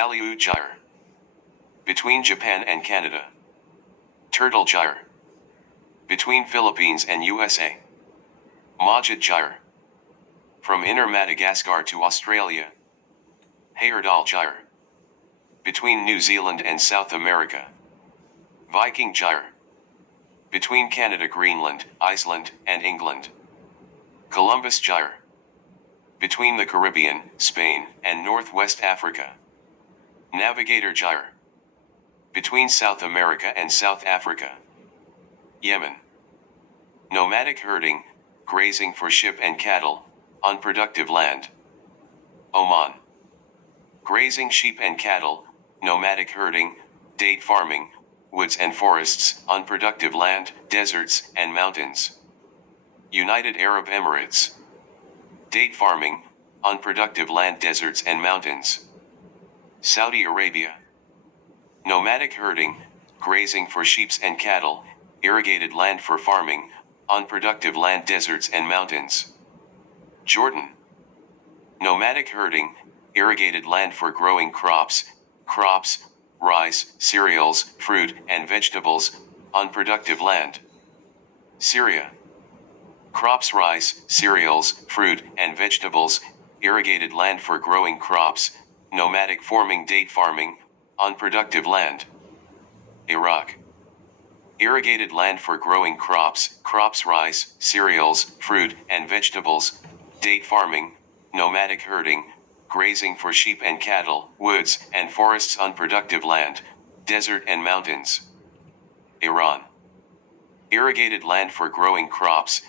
Aleut Gyre. Between Japan and Canada. Turtle Gyre. Between Philippines and USA. Majid Gyre. From Inner Madagascar to Australia. Heyerdahl Gyre. Between New Zealand and South America. Viking Gyre. Between Canada, Greenland, Iceland, and England. Columbus Gyre. Between the Caribbean, Spain, and Northwest Africa. Navigator Gyre. Between South America and South Africa. Yemen. Nomadic herding, grazing for sheep and cattle, unproductive land. Oman. Grazing sheep and cattle, nomadic herding, date farming, woods and forests, unproductive land, deserts, and mountains. United Arab Emirates. Date farming, unproductive land, deserts, and mountains. Saudi Arabia. Nomadic herding, grazing for sheep and cattle, irrigated land for farming, unproductive land, deserts, and mountains. Jordan. Nomadic herding, irrigated land for growing crops, rice, cereals, fruit, and vegetables, unproductive land. Syria. Crops, rice, cereals, fruit, and vegetables, irrigated land for growing crops, nomadic farming, date farming, unproductive land. Iraq. Irrigated land for growing crops, rice, cereals, fruit, and vegetables, date farming, nomadic herding, grazing for sheep and cattle, woods and forests, unproductive land, desert and mountains. Iran. Irrigated land for growing crops,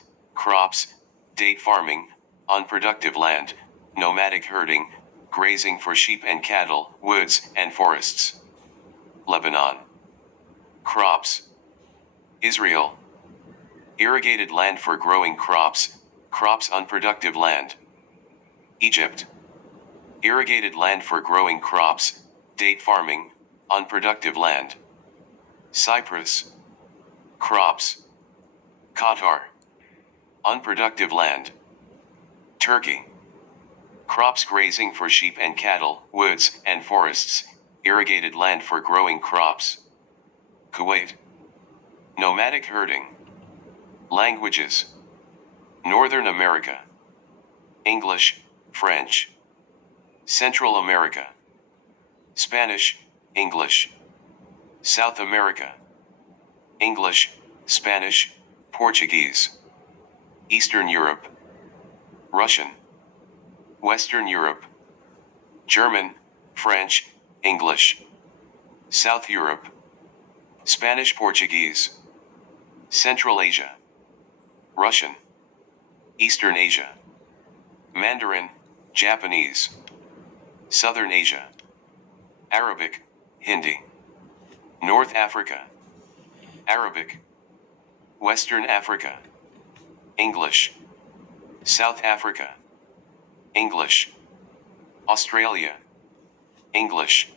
date farming, unproductive land, nomadic herding, grazing for sheep and cattle, woods and forests. Lebanon. Crops. Israel. Irrigated land for growing crops, unproductive land. Egypt. Irrigated land for growing crops, date farming, unproductive land. Cyprus. Crops. Qatar. Unproductive land. Turkey. Crops, grazing for sheep and cattle, woods and forests, irrigated land for growing crops. Kuwait. Nomadic herding. Languages. Northern America. English, French. Central America. Spanish, English. South America. English, Spanish, Portuguese. Eastern Europe. Russian. Western Europe. German, French, English. South Europe. Spanish, Portuguese. Central Asia. Russian. Eastern Asia. Mandarin, Japanese. Southern Asia. Arabic, Hindi. North Africa. Arabic. Western Africa. English. South Africa. English. Australia. English.